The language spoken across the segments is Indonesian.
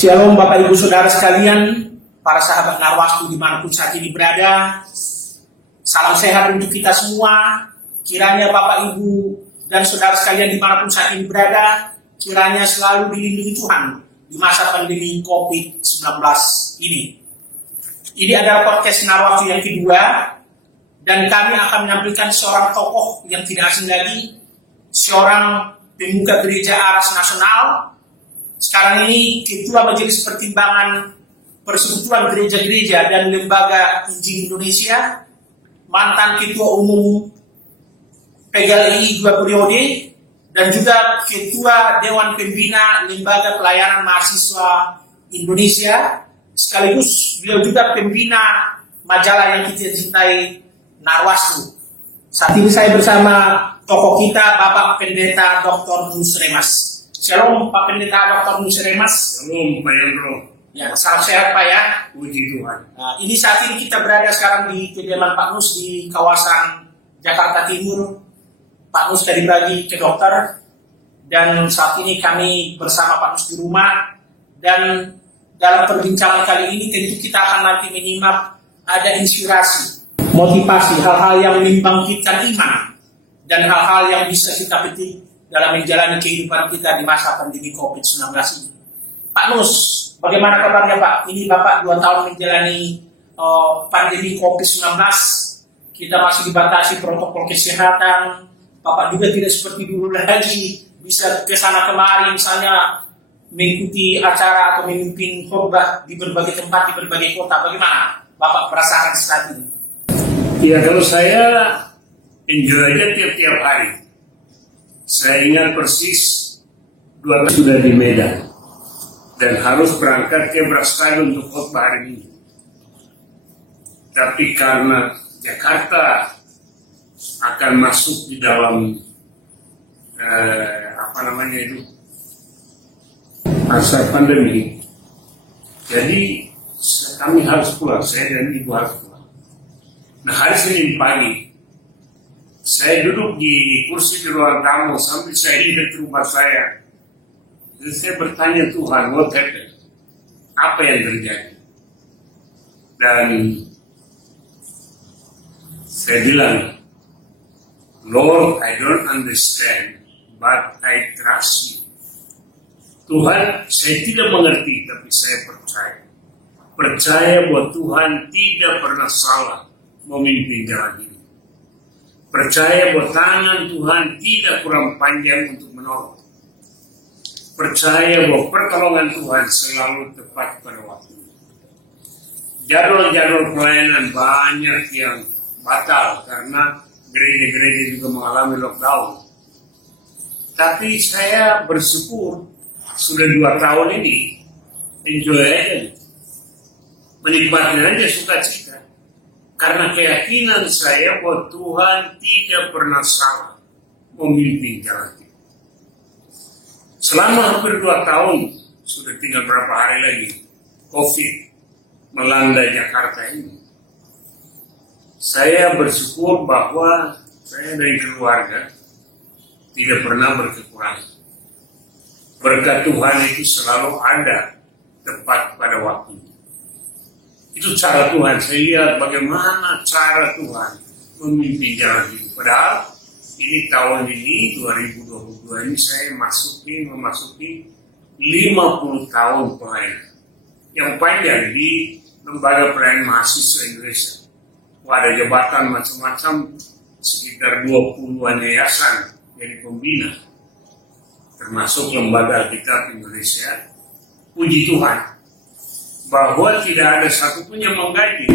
Shalom Bapak Ibu Saudara sekalian, para sahabat Narwastu dimanapun saat ini berada. Salam sehat untuk kita semua. Kiranya Bapak Ibu dan Saudara sekalian dimanapun saat ini berada, kiranya selalu dilindungi Tuhan di masa pandemi COVID-19 ini. Ini adalah podcast Narwastu yang kedua, dan kami akan menampilkan seorang tokoh yang tidak asing lagi, seorang pemuka gereja Aras Nasional. Sekarang ini Ketua Majelis Pertimbangan Persekutuan Gereja-Gereja dan Lembaga Injil Indonesia, mantan Ketua Umum PGLI 2 periode, dan juga Ketua Dewan Pembina Lembaga Pelayanan Mahasiswa Indonesia, sekaligus beliau juga pembina majalah yang kita cintai, Narwastu. Saat ini saya bersama tokoh kita, Bapak Pendeta Dr. Nus Remas. Shalom Pak Pendeta Dr. Nus Remas. Shalom Pak Yandro. Ya, salam sehat Pak ya. Puji Tuhan. Nah, ini saat ini kita berada sekarang di kediaman Pak Nus di kawasan Jakarta Timur. Pak Nus tadi bagi ke dokter, dan saat ini kami bersama Pak Nus di rumah. Dan dalam perbincangan kali ini tentu kita akan nanti menyimak ada inspirasi, motivasi, hal-hal yang membangkitkan iman, dan hal-hal yang bisa kita petik dalam menjalani kehidupan kita di masa pandemi COVID-19 ini. Pak Nus, bagaimana kabarnya Pak? Ini Bapak 2 tahun menjalani pandemi COVID-19. Kita masih dibatasi protokol kesehatan. Bapak juga tidak seperti dulu lagi bisa ke sana kemari, misalnya mengikuti acara atau memimpin khotbah di berbagai tempat, di berbagai kota. Bagaimana Bapak merasakan saat ini? Ya, kalau saya enjoy aja tiap-tiap hari. Saya ingat persis 2 tahun sudah di Medan dan harus berangkat ke Brastad untuk khotbah hari ini. Tapi karena Jakarta akan masuk di dalam masa pandemi, jadi kami harus pulang. Saya dan ibu harus pulang. Nah, hari Senin pagi saya duduk di kursi di ruang tamu sambil saya lihat rumah saya. Dan saya bertanya, Tuhan, what happened? Apa yang terjadi? Dan saya bilang, Lord, I don't understand, but I trust you. Tuhan, saya tidak mengerti, tapi saya percaya. Percaya bahwa Tuhan tidak pernah salah memimpin jalan ini. Percaya bahwa tangan Tuhan tidak kurang panjang untuk menolong. Percaya bahwa pertolongan Tuhan selalu tepat pada waktunya. Jadwal-jadwal pelayanan banyak yang batal karena gereja-gereja juga mengalami lockdown. Tapi saya bersyukur sudah 2 tahun ini enjoy aja, menikmati aja sukacita. Karena keyakinan saya bahwa Tuhan tidak pernah salah memimpin jalan kita. Selama hampir 2 tahun, sudah tinggal berapa hari lagi, COVID melanda Jakarta ini. Saya bersyukur bahwa saya dari keluarga tidak pernah berkekurangan. Berkat Tuhan itu selalu ada tepat pada waktunya. Itu cara Tuhan. Saya lihat bagaimana cara Tuhan memimpin jalan hidup. Padahal ini tahun ini 2022 ini saya memasuki 50 tahun pelayanan yang panjang di Lembaga Pelayanan Mahasiswa Indonesia. Ada jabatan macam-macam, sekitar 20-an yayasan jadi pembina, termasuk Lembaga Alkitab Indonesia. Puji Tuhan bahwa tidak ada satupun yang menggaji,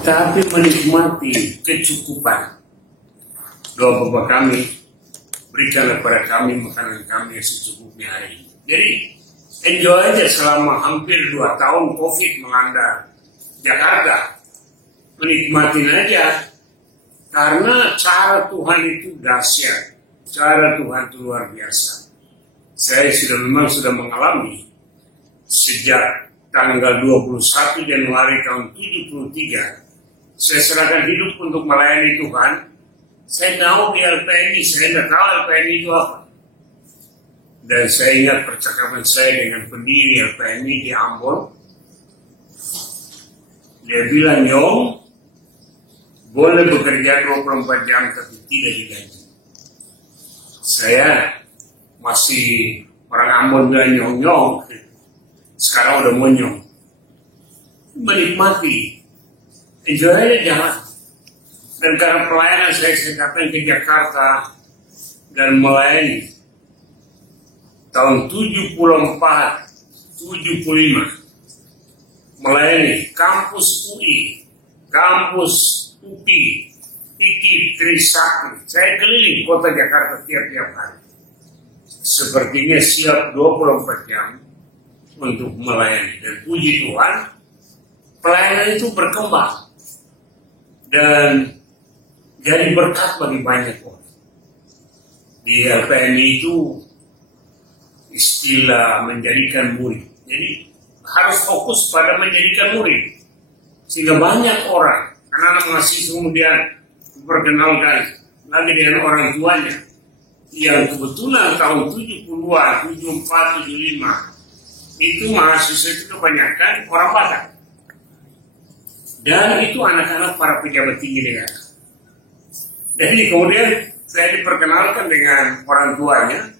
tapi menikmati kecukupan. Doa Bapa kami, berikanlah kepada kami makanan kami yang secukupnya hari ini. Jadi enjoy aja selama hampir 2 tahun COVID melanda Jakarta. Menikmatin aja, karena cara Tuhan itu dahsyat, cara Tuhan itu luar biasa. Saya sudah mengalami sejak tanggal 21 Januari tahun 73, saya serahkan hidup untuk melayani Tuhan. Saya tahu di LPNI, saya tidak tahu LPNI itu apa. Dan saya ingat percakapan saya dengan pendiri LPMI di Ambon. Dia bilang, Nyong, boleh bekerja 24 jam tapi tidak digaji. Saya masih orang Ambon bilang nyong-nyong, sekarang udah monyong. Menikmati, enjoy aja jalan. Dan karena pelayanan saya katakan ke Jakarta dan melayani tahun 74, 75 melayani kampus UI, kampus UPI, PIKI, Trisakti. Saya keliling kota Jakarta tiap-tiap hari. Sepertinya siap 24 jam untuk melayani. Dan puji Tuhan, pelayanan itu berkembang dan jadi berkat bagi banyak orang. Di LPMI itu istilah menjadikan murid. Jadi harus fokus pada menjadikan murid. Sehingga banyak orang, anak-anak mahasiswa kemudian diperkenalkan lagi dengan orang tuanya. Yang kebetulan tahun 70-an, 74, 75, itu mahasiswa itu kebanyakan orang Batak. Dan itu anak-anak para pejabat tinggi negara. Jadi kemudian saya diperkenalkan dengan orang tuanya.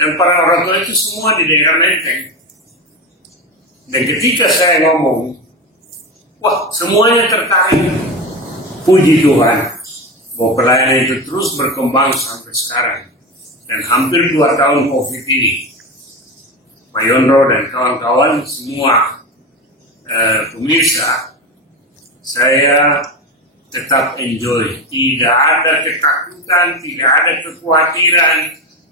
Dan para orang tua itu semua di daerah Menteng. Dan ketika saya ngomong, wah semuanya tertarik. Puji Tuhan, bahwa pelayanan itu terus berkembang sampai sekarang. Dan hampir 2 tahun COVID ini, Pak Yondro dan kawan-kawan semua pemirsa, saya tetap enjoy. Tidak ada ketakutan, tidak ada kekhawatiran,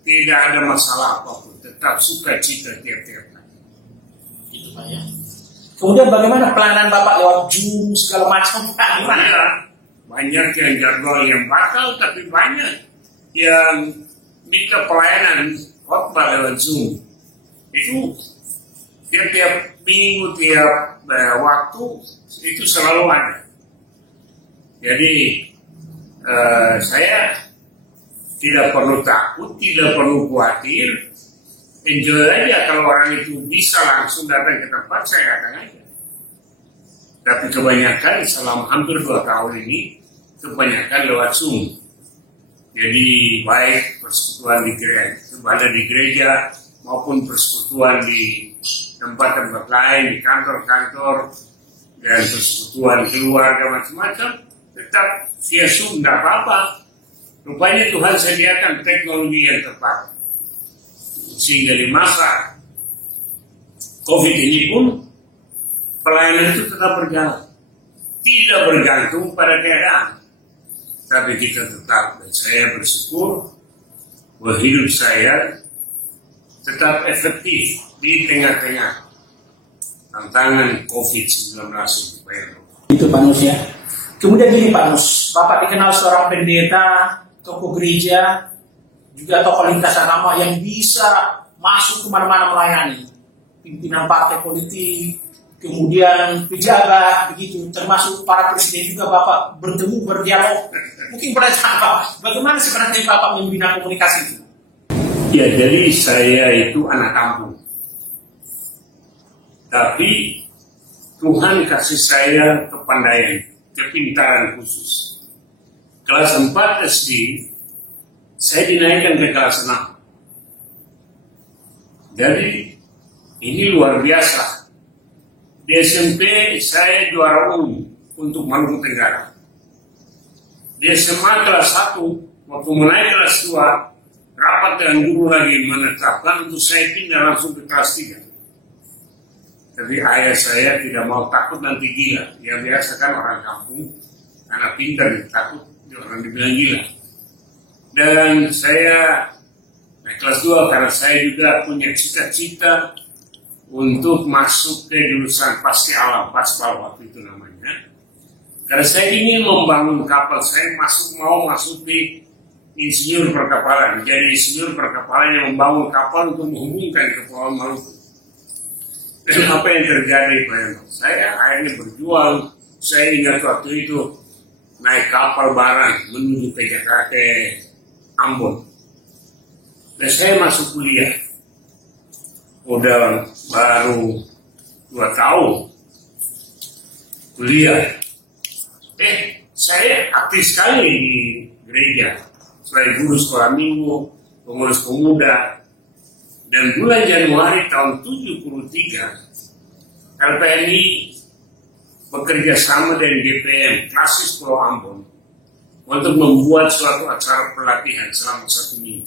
tidak ada masalah apapun. Tetap sukacita tiap-tiap hari. Itu Pak ya. Kemudian bagaimana pelayanan Bapak lewat Zoom segala macam? Banyak yang jadwal yang batal, tapi banyak yang minta pelayanan khotbah lewat Zoom. Itu tiap minggu, tiap waktu itu selalu ada. Jadi saya tidak perlu takut, tidak perlu khawatir. Enjoy aja kalau orang itu bisa langsung datang ke tempat, saya datang aja. Tapi kebanyakan selama hampir 2 tahun ini, kebanyakan lewat Zoom. Jadi baik persekutuan di gereja maupun persekutuan di tempat-tempat lain, di kantor-kantor, dan persekutuan keluarga macam-macam, tetap via Zoom, tidak apa-apa. Rupanya Tuhan sediakan teknologi yang tepat. Sehingga di masa COVID ini pun, pelayanan itu tetap berjalan. Tidak bergantung pada keadaan. Tapi kita tetap, dan saya bersyukur bahwa hidup saya tetap efektif di tengah-tengah tantangan COVID-19 ini. Itu Pak Nus ya. Kemudian gini Pak Nus, Bapak dikenal seorang pendeta, tokoh gereja, juga tokoh lintas agama yang bisa masuk kemana-mana melayani. Pimpinan partai politik, kemudian pejabat, begitu, termasuk para presiden juga Bapak bertemu, berdialog. Mungkin pertanyaan Bapak, bagaimana sebenarnya Bapak membina komunikasi itu? Ya, jadi saya itu anak kampung. Tapi Tuhan kasih saya kepandaian, kepintaran khusus. Kelas 4 SD, saya dinaikkan ke kelas 6. Jadi, ini luar biasa. Di SMP saya juara umum untuk Maluku Tenggara. Di SMA kelas 1, waktu mulai kelas 2, rapat dengan guru lagi menetapkan untuk saya pindah langsung ke kelas 3. Tapi ayah saya tidak mau, takut nanti gila. Yang biasa kan orang kampung, anak pintar takut orang dibilang gila. Dan saya naik kelas 2 karena saya juga punya cita-cita untuk masuk ke jurusan pasti alam, Paspal waktu itu namanya. Karena saya ingin membangun kapal, saya mau masuk di insinyur perkapalan. Jadi insinyur perkapalan yang membangun kapal untuk menghubungkan ke Pulau Maluku. Dan apa yang terjadi Pak? Saya akhirnya berjuang. Saya ingat waktu itu naik kapal barang menuju ke Jakarta, Ambon. Dan saya masuk kuliah. Udah baru 2 tahun kuliah. Saya aktif sekali di gereja. Sebagai guru sekolah minggu, pengurus pemuda. Dan bulan Januari tahun 73, LPMI bekerja sama dengan GPM, Klasis Pulau Ambon, untuk membuat suatu acara pelatihan selama 1 minggu.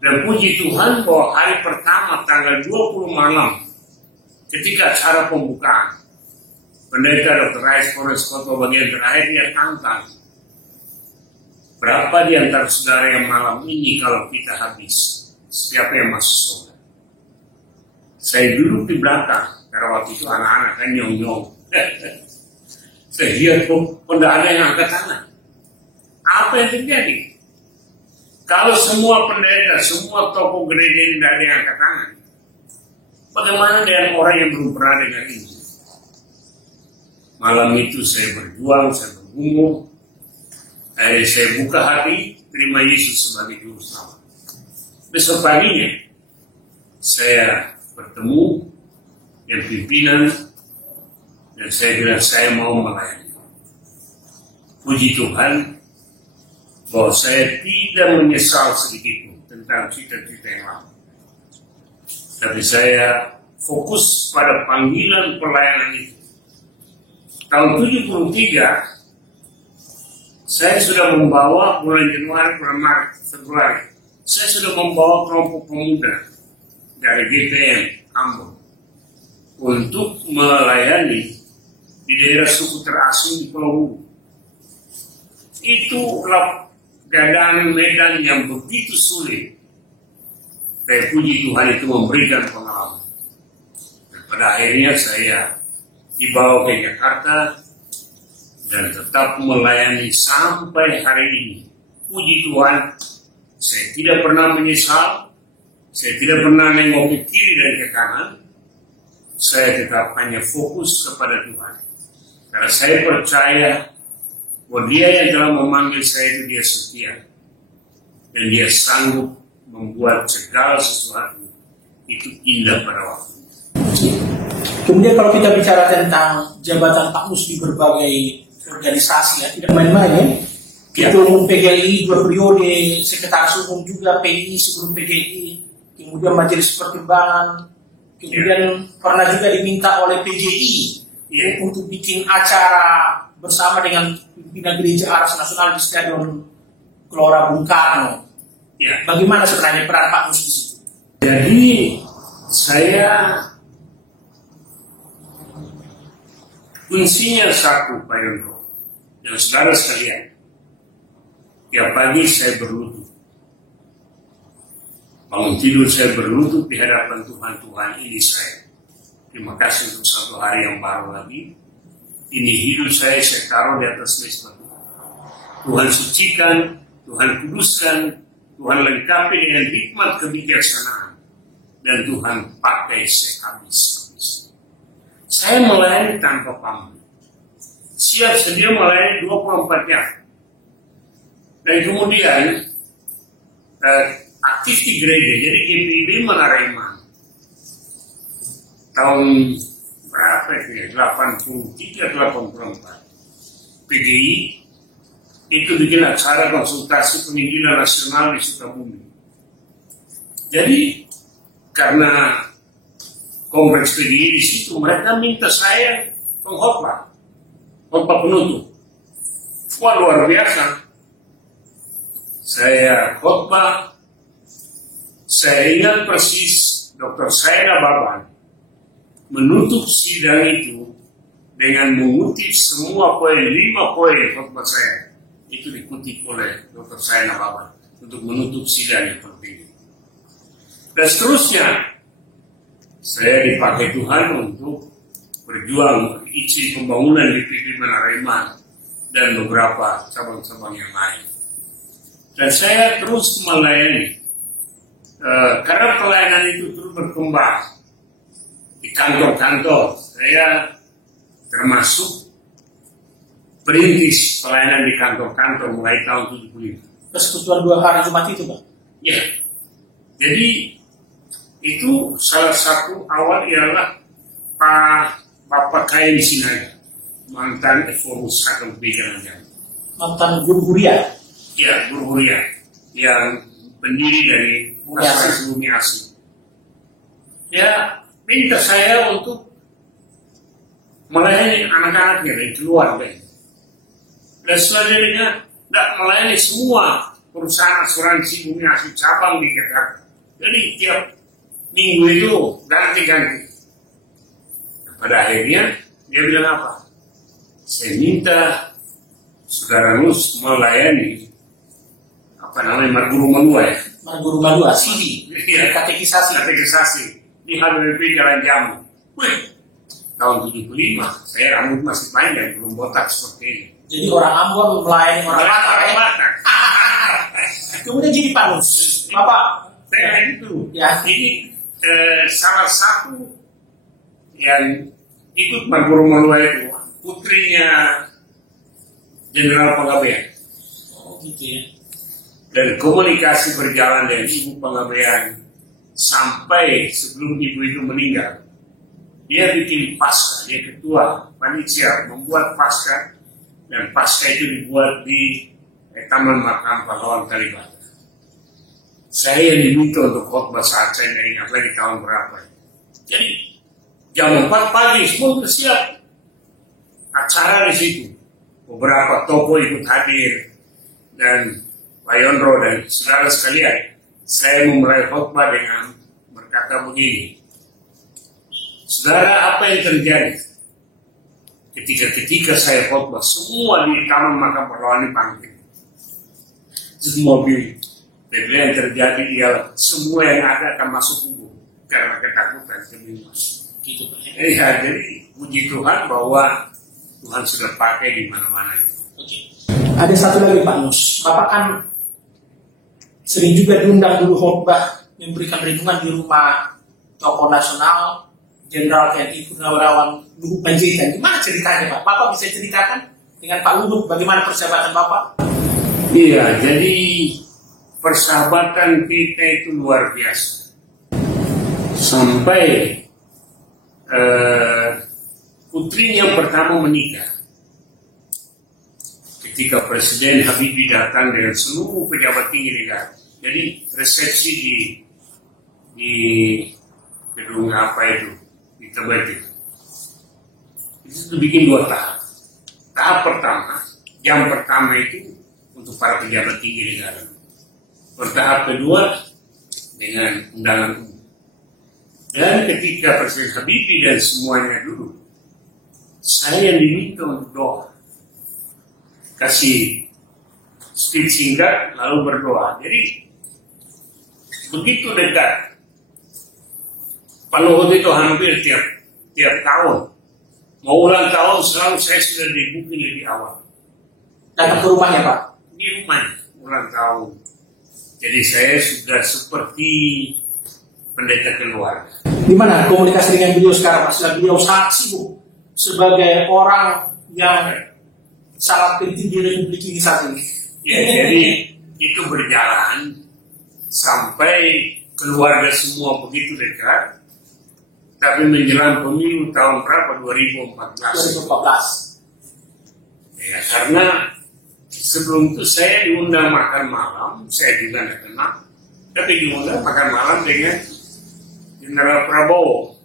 Dan puji Tuhan bahwa hari pertama tanggal 20 malam, ketika acara pembukaan, Pendeta Dr. Rais Polres Koto bagian terakhir dia tantang, berapa di antara saudara yang malam ini kalau kita habis? Siapa yang masuk surga? Saya duduk di belakang, karena waktu itu anak-anak kan nyong-nyong. Saya lihat tidak ada yang angkat tangan. Apa yang terjadi? Kalau semua pendeta, semua tokoh gereja ini tidak ada yang angkat tangan, bagaimana dengan orang yang belum pernah dengar ini? Malam itu saya berjuang, saya bergumul. Akhirnya saya buka hati, terima Yesus sebagai juru selamat. Besok paginya, saya bertemu dengan pimpinan, dan saya bilang saya mau melayani. Puji Tuhan, bahwa saya tidak menyesal sedikit pun tentang cita-cita yang lama. Tapi saya fokus pada panggilan pelayanan itu. Tahun 73, saya sudah membawa bulan Januari, bulan Maret, Februari. Saya sudah membawa kelompok pemuda dari GPM Ambon untuk melayani di daerah suku terasing di Pulau Hulu. Itulah keadaan medan yang begitu sulit. Tapi puji Tuhan itu memberikan pengalaman. Dan pada akhirnya saya dibawa ke Jakarta dan tetap melayani sampai hari ini. Puji Tuhan, saya tidak pernah menyesal, saya tidak pernah nengok ke kiri dan ke kanan. Saya tetap hanya fokus kepada Tuhan. Karena saya percaya bahwa Dia yang telah memanggil saya itu Dia setia. Dan Dia sanggup membuat segala sesuatu itu indah pada waktunya. Kemudian kalau kita bicara tentang jabatan Pak Mus di berbagai organisasi, ya, tidak main-main ya. Ketua Umum PGI 2 periode, Sekretaris Umum juga PGI sebelum PGI, kemudian Majelis Pertimbangan, kemudian pernah juga diminta oleh PGI untuk bikin acara bersama dengan pimpinan Gereja Aras Nasional di Stadion Gelora Bung Karno. Bagaimana sebenarnya peran Pak Mus di situ? Jadi saya kuncinya satu, Pak Yono dan saudara sekalian. Tiap pagi saya berlutut. Bangun tidur saya berlutut di hadapan Tuhan. Tuhan, ini saya. Terima kasih untuk satu hari yang baru lagi. Ini hidup saya taruh di atas mesbah Tuhan. Tuhan sucikan, Tuhan kuduskan, Tuhan lengkapi dengan hikmat kebijaksanaan. Dan Tuhan pakai saya habis-habis. Saya melayani tanpa pamrih. Siap sedia melayani 24 jam. Dan kemudian aktif di gereja. Jadi GPIB Menaraiman tahun berapa itu ya? 83 atau 84. PGI itu bikin acara konsultasi penginjilan nasional di Sukabumi. Jadi karena kompleks PGI di situ, mereka minta saya pengkhotbah penutup. Wah, luar biasa. Saya khotbah. Saya ingat persis Dr. Saina Baban menutup sidang itu dengan mengutip semua poin, 5 poin khotbah saya. Itu dikutip oleh Dr. Saina Baban untuk menutup sidang yang penting. Dan seterusnya, saya dipakai Tuhan untuk berjuang izin pembangunan di PGI Menaraiman dan beberapa cabang-cabang yang lain. Dan saya terus melayani karena pelayanan itu terus berkembang di kantor-kantor. Saya termasuk perintis pelayanan di kantor-kantor mulai tahun 75. Persekutuan 2 hari Jumat itu, Pak? Ya, jadi itu salah satu awal ialah Bapak Kain Sinaga, mantan Eforus KKP Jalan Jalan. Mantan guru Huria. Ya, guru Huria yang pendiri dari Asosiasi Bumi Asli. Ya, minta saya untuk melayani anak-anaknya dan keluarga. Dan selanjutnya tidak melayani semua perusahaan asuransi Bumi Asli cabang di Jakarta. Jadi tiap minggu itu ganti-ganti. Pada akhirnya dia bilang apa? Saya minta Saudara Nus melayani Marguru Malua ya? Marguru Malua, CD, ya, katekisasi di HWP Jalan Jamu. Wih, tahun 75, saya rambut masih panjang, belum botak seperti ini. Jadi orang Ambon melayani orang Batak. Kemudian jadi Pak Nus, Bapak. Saya itu, ya. Ini salah satu yang ikut Marguru Malua itu putrinya Jenderal Panggabean. Oh gitu ya. Dan komunikasi berjalan dengan Ibu Panggabean sampai sebelum ibu itu meninggal. Dia bikin pasca, dia ketua panitia membuat pasca, dan pasca itu dibuat di Taman Makam Pahlawan Kalibata. Saya yang diminta untuk khotbah saat saya tidak ingat lagi tahun berapa. Jadi jam 4 pagi semua bersiap acara di situ. Beberapa tokoh ikut hadir dan Pak Yondro dan saudara sekalian, saya memulai khotbah dengan berkata begini. Saudara, apa yang terjadi? Ketika saya khotbah, semua di Taman Makam Pahlawan dipanggil. Semua bilang, yang terjadi ialah semua yang ada akan masuk kubur karena ketakutan keminus. Gitu. Ya, jadi puji Tuhan bahwa Tuhan sudah pakai di mana-mana. Oke. Ada satu lagi Pak Nus, Bapak kan sering juga diundang dulu khotbah memberikan renungan di rumah tokoh nasional Jenderal TNI Purnawirawan Luhut Panjaitan. Gimana ceritanya Pak? Bapak bisa ceritakan dengan Pak Luhut bagaimana persahabatan Bapak? Iya, jadi persahabatan kita itu luar biasa. Sampai putrinya pertama menikah. Ketika Presiden Habibie datang dengan seluruh pejabat tinggi negara. Jadi resepsi di gedung apa itu, di Tebet itu bikin 2 tahap. Tahap pertama, jam pertama itu untuk para pejabat tinggi negara. Tahap kedua dengan undangan umum. Dan ketika Presiden Habibie dan semuanya duduk, saya diminta untuk doa. Kasih speech singkat lalu berdoa. Jadi begitu dekat. Pak Luhut itu hampir tiap tahun mau ulang tahun selalu saya sudah dibukin lebih awal. Datang ke rumahnya Pak? Di rumahnya ulang tahun. Jadi saya sudah seperti pendeta keluarga. Gimana komunikasi dengan beliau sekarang Pak? Setelah beliau sangat sibuk sebagai orang yang sangat penting di Republik ini saat ini. Ya, jadi itu berjalan sampai keluarga semua begitu dekat. Tapi menjelang pemilu tahun berapa? 2014. Ya, karena sebelum itu saya diundang makan malam, saya juga tidak kenal, tapi diundang makan malam dengan Jenderal Prabowo.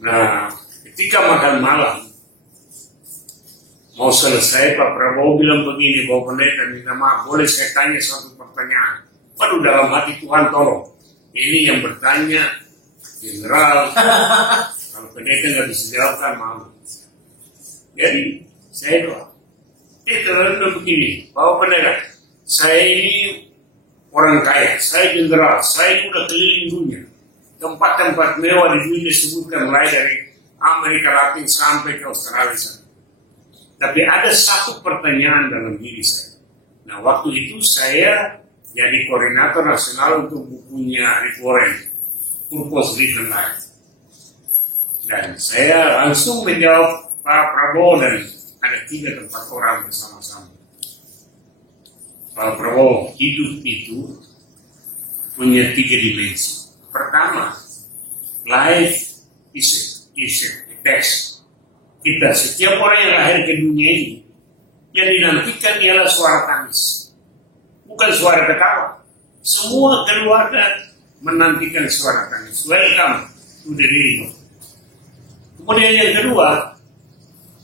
Nah, ketika makan malam, mau selesai, Pak Prabowo bilang begini, bahwa pendeta minta maaf, boleh saya tanya satu pertanyaan? Waduh, dalam hati Tuhan tolong, ini yang bertanya Jenderal, kalau pendeta nggak bisa jawab kan malu. Jadi saya doa. Terlalu begini, Bapak Pendeta, saya ini orang kaya, saya jenderal, saya udah keliling dunia. Tempat-tempat mewah di dunia disebutkan mulai dari Amerika Latin sampai ke Australia sana. Tapi ada satu pertanyaan dalam diri saya. Nah, waktu itu saya jadi koordinator nasional untuk bukunya Rick Warren, Purpose Driven Life. Dan saya langsung menjawab Pak Prabowo dan ada 3 tempat orang bersama-sama. Pak Prabowo, hidup itu punya 3 dimensi. Pertama, life is a test. Kita, setiap orang yang lahir ke dunia ini, yang dinantikan ialah suara tangis, bukan suara ketawa. Semua keluarga menantikan suara tangis. Welcome to the real. Kemudian yang kedua,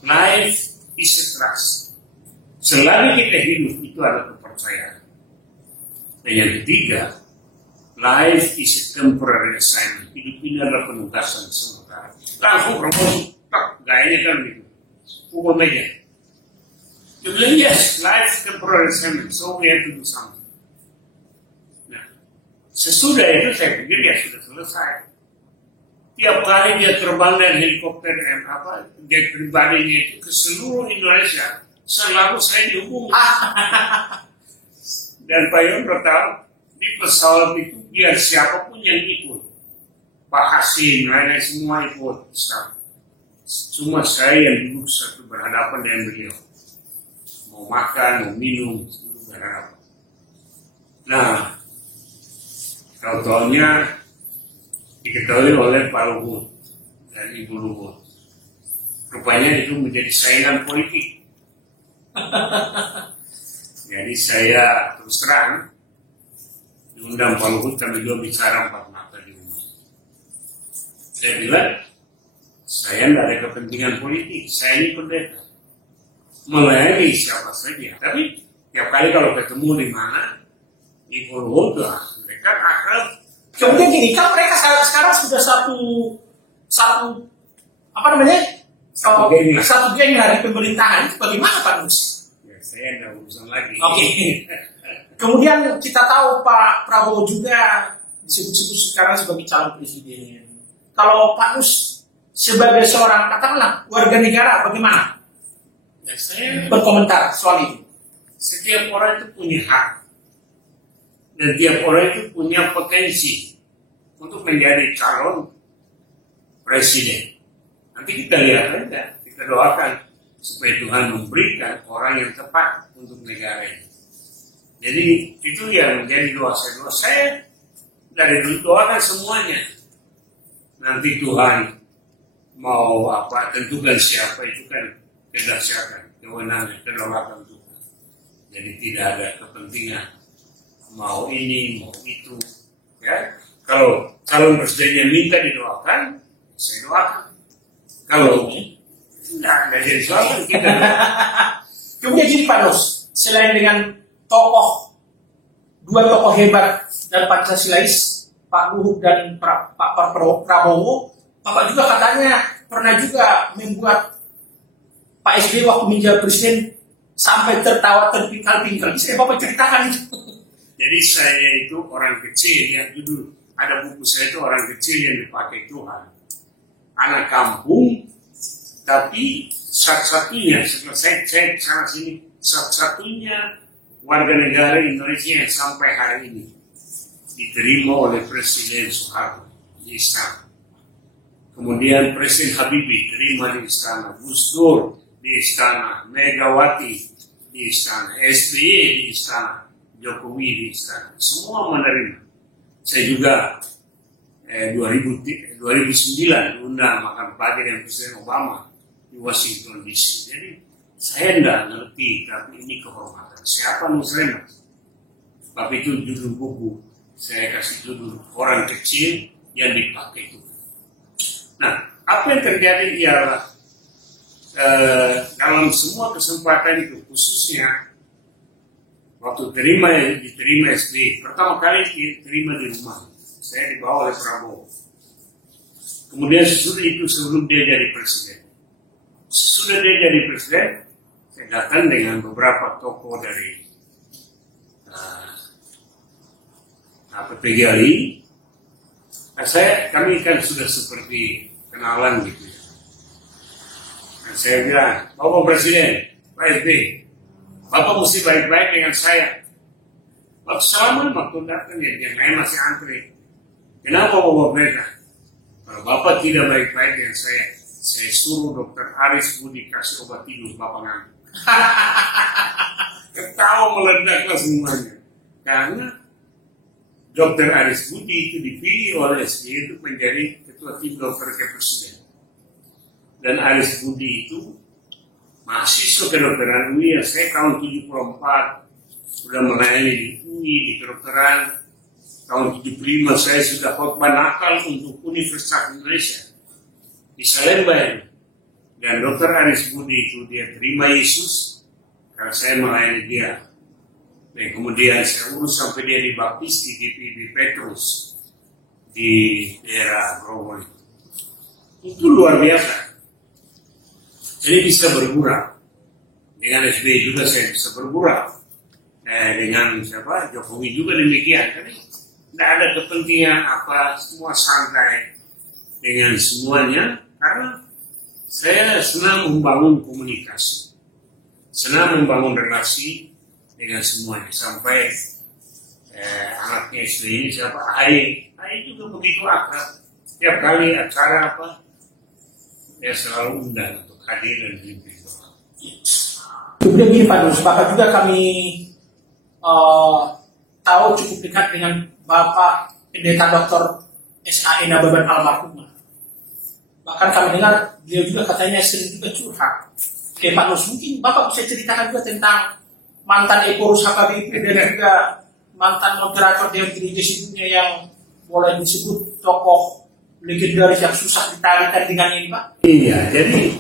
life is a trust. Selagi kita hidup itu ada kepercayaan. Dan yang ketiga, life is a temporary assignment. Hidup ini adalah penugasan sementara. Langsung promosi, gayanya kan gitu. Pukul meja. Dia bilang, yes, life is temporary assignment, so we have to do something. Nah, sesudah itu saya pikir ya sudah selesai. Tiap kali dia terbang dari helikopter dan jet pribadinya itu ke seluruh Indonesia, selalu saya dihubungi. Dan Pak Yono tahu, di pesawat itu biar siapapun yang ikut, Pak Hasim, lain-lain semua ikut. Cuma saya yang duduk satu berhadapan dengan beliau. Mau makan, mau minum, berhadapan. Nah, tahu-tahunya diketahui oleh Pak Luhut dan Ibu Luhut. Rupanya itu menjadi saingan politik. Jadi saya terus terang diundang Pak Luhut, kami juga bicara 4 mata di rumah. Saya bilang, saya tidak ada kepentingan politik, saya ini pendeta, melayani siapa saja. Tapi tiap kali kalau ketemu di mana, Ibu Luhut lah, mereka akrab. Kemudian gini, kan mereka sekarang sudah satu apa namanya? Satu geng dari pemerintahan. Bagaimana Pak Nus? Ya, saya tidak urusan lagi. Oke. Kemudian kita tahu Pak Prabowo juga disebut-sebut sekarang sebagai calon presiden. Kalau Pak Nus sebagai seorang katakanlah warga negara, bagaimana? Ya, saya berkomentar soal itu. Setiap orang itu punya hak. Dan tiap orang itu punya potensi untuk menjadi calon presiden. Nanti kita lihat aja, kita doakan supaya Tuhan memberikan orang yang tepat untuk negara ini. Jadi itu yang menjadi doa saya. Doa saya dari dulu doakan semuanya. Nanti Tuhan mau apa, tentukan siapa itu kan kedahsyatan, kewenangan, kedaulatan Tuhan. Jadi tidak ada kepentingan mau ini, mau itu, ya. Kalau calon presidennya minta didoakan, saya doakan. Kalau tidak jadi soal kita. Kemudian gini Pak Nus, selain dengan dua tokoh hebat dan Pancasilais, Pak Luhut dan Pak Prabowo, Bapak juga katanya pernah juga membuat Pak SBY waktu menjadi presiden sampai tertawa terpingkal-pingkal. Bisa Bapak ceritakan itu? Jadi saya itu orang kecil yang judul ada buku saya itu orang kecil yang dipakai Tuhan, anak kampung, tapi satu-satunya setelah saya sana sini satu-satunya warga negara Indonesia yang sampai hari ini diterima oleh Presiden Soekarno di istana. Kemudian Presiden Habibie diterima di istana, Gus Dur di istana, Megawati di istana, SBY di istana, Jokowi di istana, semua menerima. Saya juga 2009 diundang makan pagi dengan Presiden Obama di Washington DC. Jadi saya tidak ngerti, tapi ini kehormatan. Siapa Muslim? Tapi itu judul buku. Saya kasih judul orang kecil yang dipakai itu. Nah, apa yang terjadi ialah dalam semua kesempatan itu, khususnya waktu diterima SBY, pertama kali diterima di rumah, saya dibawa oleh Prabowo. Kemudian sesudah itu, sebelum dia jadi presiden, sesudah dia jadi presiden, saya datang dengan beberapa tokoh dari PGRI. Nah, kami kan sudah seperti kenalan gitu ya. Nah, saya bilang, Bapak Presiden, Pak SBY, Bapak mesti baik-baik dengan saya. Waktu selama waktu datang ya, yang lain masih antri. Kenapa Bapak mereka? Kalau Bapak tidak baik-baik dengan saya suruh Dr. Aris Budi kasih obat tidur Bapak ngantuk. Ketawa tahu meledaklah semuanya. Karena Dr. Aris Budi itu dipilih oleh SBY itu menjadi ketua tim dokter kepresiden. Dan Aris Budi itu mahasiswa kedokteran UI yang saya tahun 74 sudah melayani di UI di kedokteran. Tahun 75 saya sudah khotbah nakal untuk Universitas Indonesia di Salemba. Dan Dr. Aris Budi itu dia terima Yesus karena saya melayani dia. Dan kemudian saya urus sampai dia dibaptis di Petrus di daerah Grogol. Itu luar biasa. Jadi bisa bergurau. Dengan SBY juga saya bisa bergurau. Dengan siapa? Jokowi juga demikian. Jadi tidak ada kepentingan apa, semua santai dengan semuanya. Karena saya senang membangun komunikasi. Senang membangun relasi dengan semuanya. Sampai anaknya SBY ini siapa? Ai juga begitu akrab. Tiap kali acara apa, dia selalu undang untuk hadir dan memimpin doa. Kemudian begini Pak Nur, Bapak juga kami tahu cukup dekat dengan Bapak Pendeta Dr. S.A. Nababan almarhumah. Bahkan kami dengar beliau juga katanya sering juga curhat. Oke Pak Nur, mungkin Bapak bisa ceritakan juga tentang mantan Ekorus HKBP dan juga mantan moderator Dewan Gereja sebelumnya yang boleh disebut tokoh legendaris yang susah ditarikan dengan ini Pak? Iya, jadi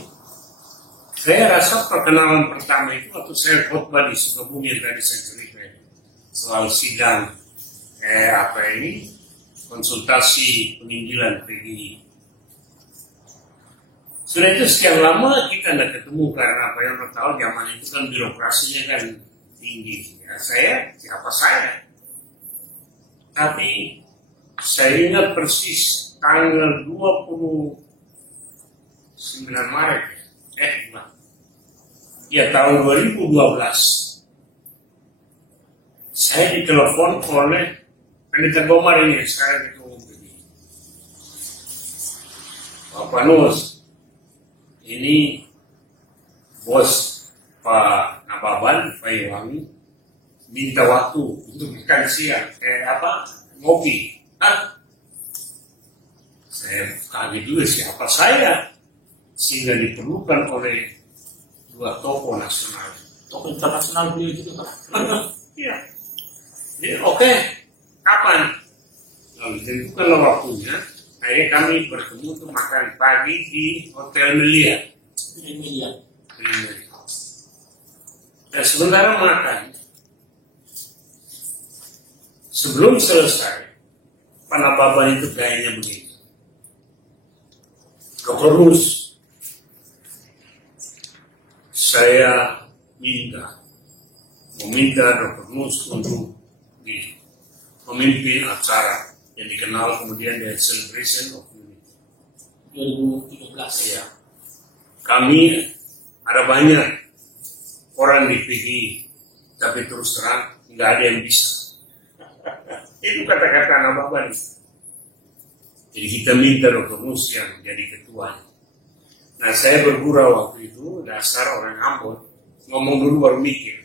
saya rasa perkenalan pertama itu waktu saya khotbah di Sukabumi yang tadi saya cerita soal sidang konsultasi penginjilan PGI. Sudah itu sekian lama kita tidak ketemu karena apa yang tahu zaman itu kan birokrasinya kan tinggi. Ya, siapa saya? Tapi saya ingat persis tanggal 29 Maret tahun 2012 saya ditelepon oleh Pendeta Gomar ini, saya ketemu begini, Bapak Nus, ini bos Pak Nababan, Pak Iwangi minta waktu untuk makan siang, ngopi. Saya kaget juga siapa saya, sehingga diperlukan oleh dua tokoh nasional. Tokoh internasional beliau juga Pak. Iya. Jadi oke, kapan? Lalu ditentukanlah waktunya. Akhirnya kami bertemu untuk makan pagi di Hotel Melia. Dan sementara makan, sebelum selesai, Pak Nababan itu gayanya begini. Dr. Rus, saya meminta Dr. Nus untuk memimpin acara yang dikenal kemudian dengan Celebration of Unity 2013. Ya. Kami ada banyak orang di PGI, tapi terus terang nggak ada yang bisa. Itu kata-kata Nababan. Jadi kita minta Dr. Nus yang jadi ketua. Nah saya bergurau waktu itu, dasar orang Ambon, ngomong dulu baru mikir.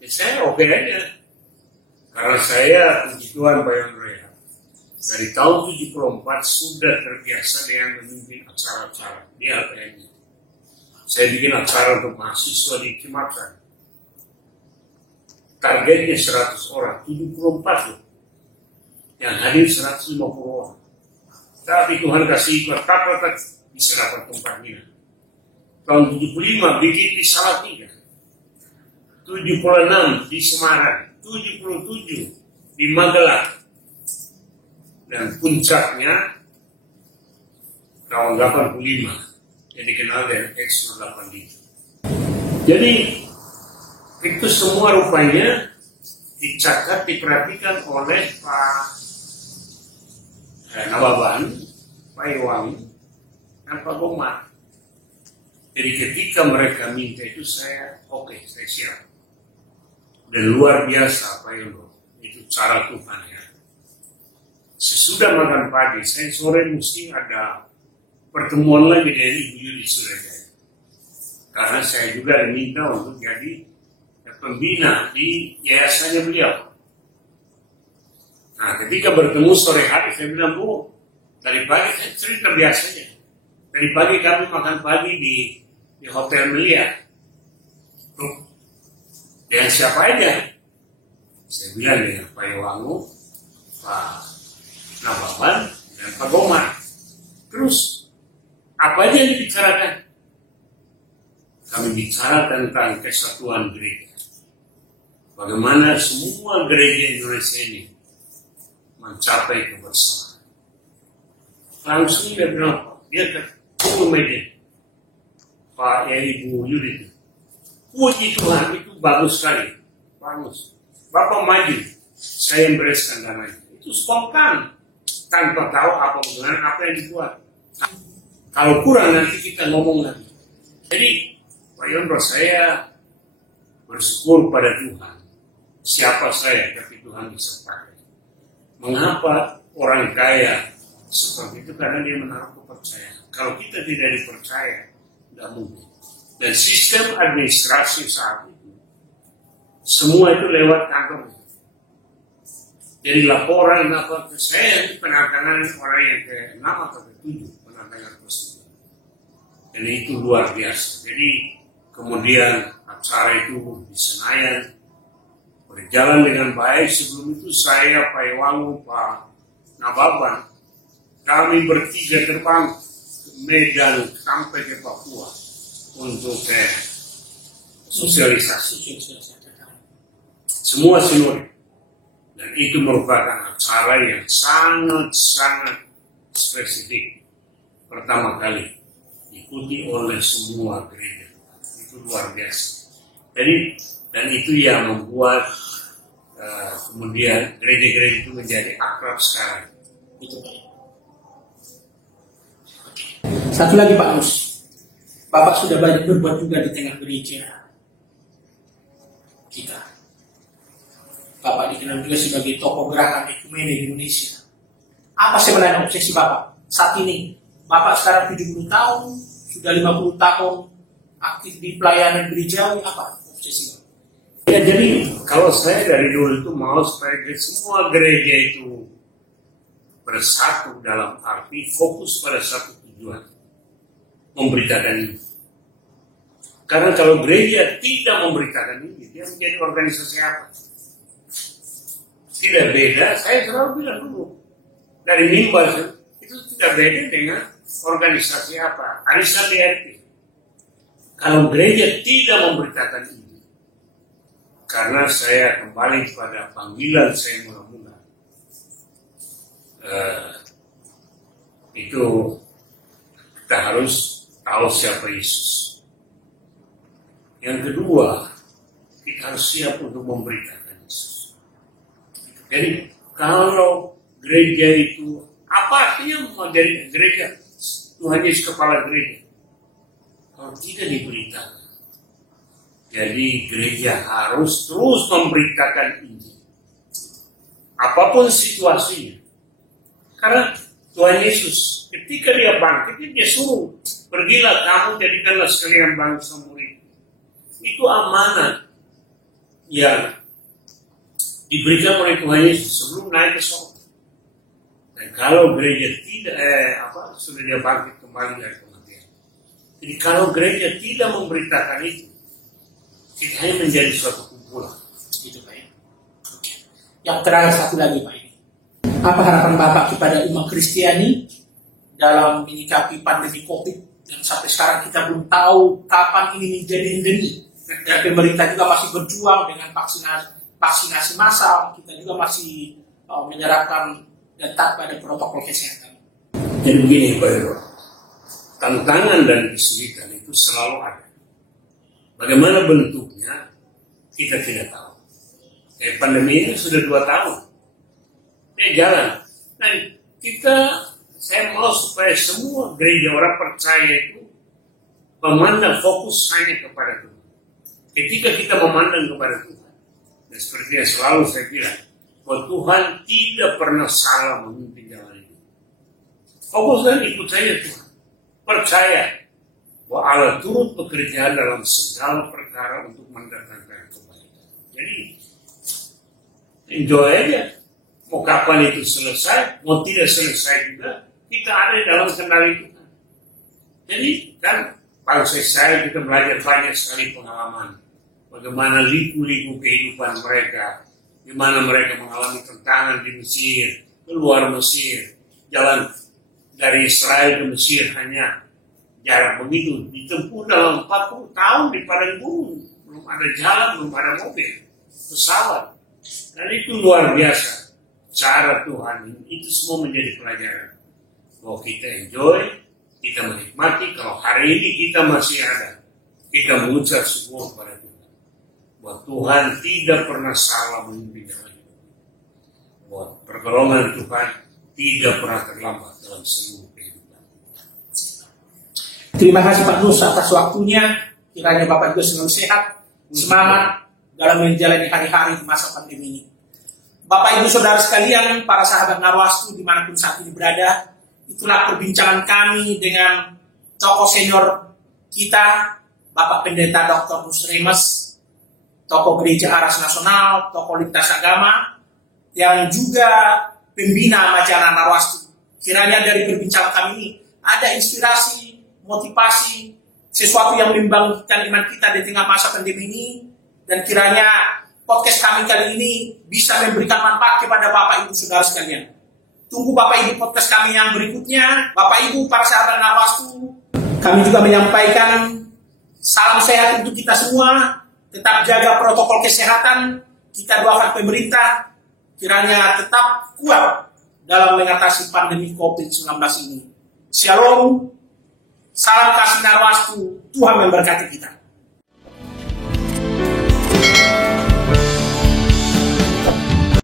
Ya, saya oke aja. Karena saya puji Tuhan Bayan Rea. Dari tahun 74 sudah terbiasa dengan memimpin acara-acara di LPNI. Saya bikin acara untuk mahasiswa di Cimacan. Targetnya 100 orang, 74 loh. Yang hadir 150 orang. Tapi Tuhan kasih ikut tak bisa dapat tempat ini. Tahun 75 bikin di Salatiga. 76 di Semarang. 77 di Magelang. Dan puncaknya tahun 85 yang dikenal dengan Expo 85. Jadi itu semua rupanya dicatat, diperhatikan oleh Pak Nababan, Pak Iwangi, dan Pak Gomar. Jadi ketika mereka minta itu saya saya siap. Dan luar biasa Pak Yono, itu cara Tuhan ya. Sesudah makan pagi, saya sore mesti ada pertemuan lagi dari Ibu Yudi Surabaya. Karena saya juga diminta untuk jadi pembina di yayasannya beliau. Nah, ketika bertemu sore hari, saya bilang, Bu, tadi pagi saya cerita biasanya. Tadi pagi kami makan pagi di Hotel Melia. Dengan siapa aja? Saya bilang dengan Pak Iwangu, Pak Nababan, dan Pak Gomar. Terus, apa aja yang dibicarakan? Kami bicara tentang kesatuan gereja. Bagaimana semua gereja Indonesia ini mencapai kebersamaan. Langsung dia bilang, dia ketemu media. Pak Ibu Yudi, puji Tuhan, itu bagus sekali. Bagus. Bapak maju, saya yang bereskan dananya. Itu spontan, tanpa tahu apa yang dibuat. Kalau kurang nanti kita ngomong lagi. Jadi, Pak Yondro, saya bersyukur pada Tuhan. Siapa saya, tapi Tuhan bisa pakai. Mengapa orang kaya seperti itu? Karena dia menaruh kepercayaan. Kalau kita tidak dipercaya, tidak mungkin. Dan sistem administrasi saat itu, semua itu lewat kantor. Jadi laporan apa ke saya itu penandatangan orang yang ke-6 atau ke-7 penandatangan tersebut. Dan itu luar biasa. Jadi kemudian acara itu di Senayan berjalan dengan baik. Sebelum itu saya, Pak Iwangu, Pak Nababan, kami bertiga terbang ke Medan sampai ke Papua untuk sosialisasi. Semua sinode. Dan itu merupakan acara yang sangat-sangat spesifik. Pertama kali diikuti oleh semua gereja. Itu luar biasa. Jadi, dan itu yang membuat kemudian gereja-gereja itu menjadi akrab sekarang. Itu Pak. Satu lagi Pak Nus, Bapak sudah banyak berbuat juga di tengah gereja kita. Bapak dikenal juga sebagai tokoh gerakan ekumene di Indonesia. Apa sebenarnya obsesi Bapak saat ini? Bapak sekarang 70 tahun, sudah 50 tahun aktif di pelayanan gereja. Apa obsesi Bapak? Ya, jadi kalau saya dari dulu itu mau supaya semua gereja itu bersatu dalam arti fokus pada satu tujuan, memberitakan ini. Karena kalau gereja tidak memberitakan ini, dia menjadi organisasi apa? Tidak beda, saya selalu bilang dulu dari mimbar itu tidak beda dengan organisasi apa? Arisan DRT. Kalau gereja tidak memberitakan ini, karena saya kembali pada panggilan saya mula-mula, itu kita harus tahu siapa Yesus. Yang kedua, kita harus siap untuk memberitakan Yesus. Jadi kalau gereja itu, apa artinya menjadi gereja? Tuhan Yesus kepala gereja. Kalau tidak diberitakan, jadi gereja harus terus memberitakan Injil. Apapun situasinya. Karena Tuhan Yesus ketika dia bangkit, dia suruh, pergilah kamu jadikanlah sekalian bangsa murid. Itu amanat yang diberikan oleh Tuhan Yesus sebelum naik ke surga. Dan kalau gereja tidak, sudah dia bangkit kembali dari kematian. Jadi kalau gereja tidak memberitakan itu, kita hanya menjadi suatu kumpulan. Gitu Pak ya. Yang terakhir satu lagi Pak. Apa harapan Bapak kepada umat Kristiani dalam menyikapi pandemi COVID yang sampai sekarang kita belum tahu kapan ini menjadi endemi. Dan pemerintah juga masih berjuang dengan vaksinasi massal. Kita juga masih menyerapkan dan taat pada protokol kesehatan. Jadi begini Pak Ero, tantangan dan kesulitan itu selalu ada. Bagaimana bentuknya kita tidak tahu. Pandemi ini sudah 2 tahun. Dia jalan. Nah saya mau supaya semua gereja orang percaya itu memandang fokus hanya kepada Tuhan. Ketika kita memandang kepada Tuhan, dan seperti yang selalu saya bilang, bahwa Tuhan tidak pernah salah memimpin jalan ini. Fokus dan ikut saja Tuhan. Percaya bahwa Allah turut bekerja dalam segala perkara untuk mendatangkan kebaikan. Jadi enjoy aja. Mau kapan itu selesai, mau tidak selesai juga, kita ada di dalam kendali itu. Jadi kan bangsa Israel kita belajar banyak sekali pengalaman. Bagaimana liku-liku kehidupan mereka, di mana mereka mengalami tantangan di Mesir, keluar Mesir, jalan dari Israel ke Mesir hanya jarak begitu, ditempuh dalam 40 tahun di padang gunung, belum ada jalan, belum ada mobil, pesawat, dan itu luar biasa. Cara Tuhan itu semua menjadi pelajaran bahwa kita enjoy, kita menikmati. Kalau hari ini kita masih ada, kita mengucap syukur kepada Tuhan bahwa Tuhan tidak pernah salah memimpin jalan hidup, bahwa pertolongan Tuhan tidak pernah terlambat dalam seluruh kehidupan. Terima kasih Pak Nus atas waktunya. Kiranya Bapak juga selalu sehat, semangat dalam menjalani hari-hari di masa pandemi ini. Bapak Ibu Saudara sekalian, para sahabat Narwastu dimanapun saat ini berada, itulah perbincangan kami dengan tokoh senior kita, Bapak Pendeta Dr. Nus Remes, tokoh Gereja Aras Nasional, tokoh lintas agama, yang juga pembina Majalah Narwastu. Kiranya dari perbincangan kami ini ada inspirasi, motivasi, sesuatu yang membangkitkan iman kita di tengah masa pandemi ini, dan kiranya podcast kami kali ini bisa memberikan manfaat kepada Bapak Ibu Saudara sekalian. Tunggu Bapak Ibu podcast kami yang berikutnya. Bapak Ibu para sahabat Narwastu, kami juga menyampaikan salam sehat untuk kita semua. Tetap jaga protokol kesehatan. Kita doakan pemerintah kiranya tetap kuat dalam mengatasi pandemi COVID-19 ini. Shalom, salam kasih Narwastu, Tuhan memberkati kita.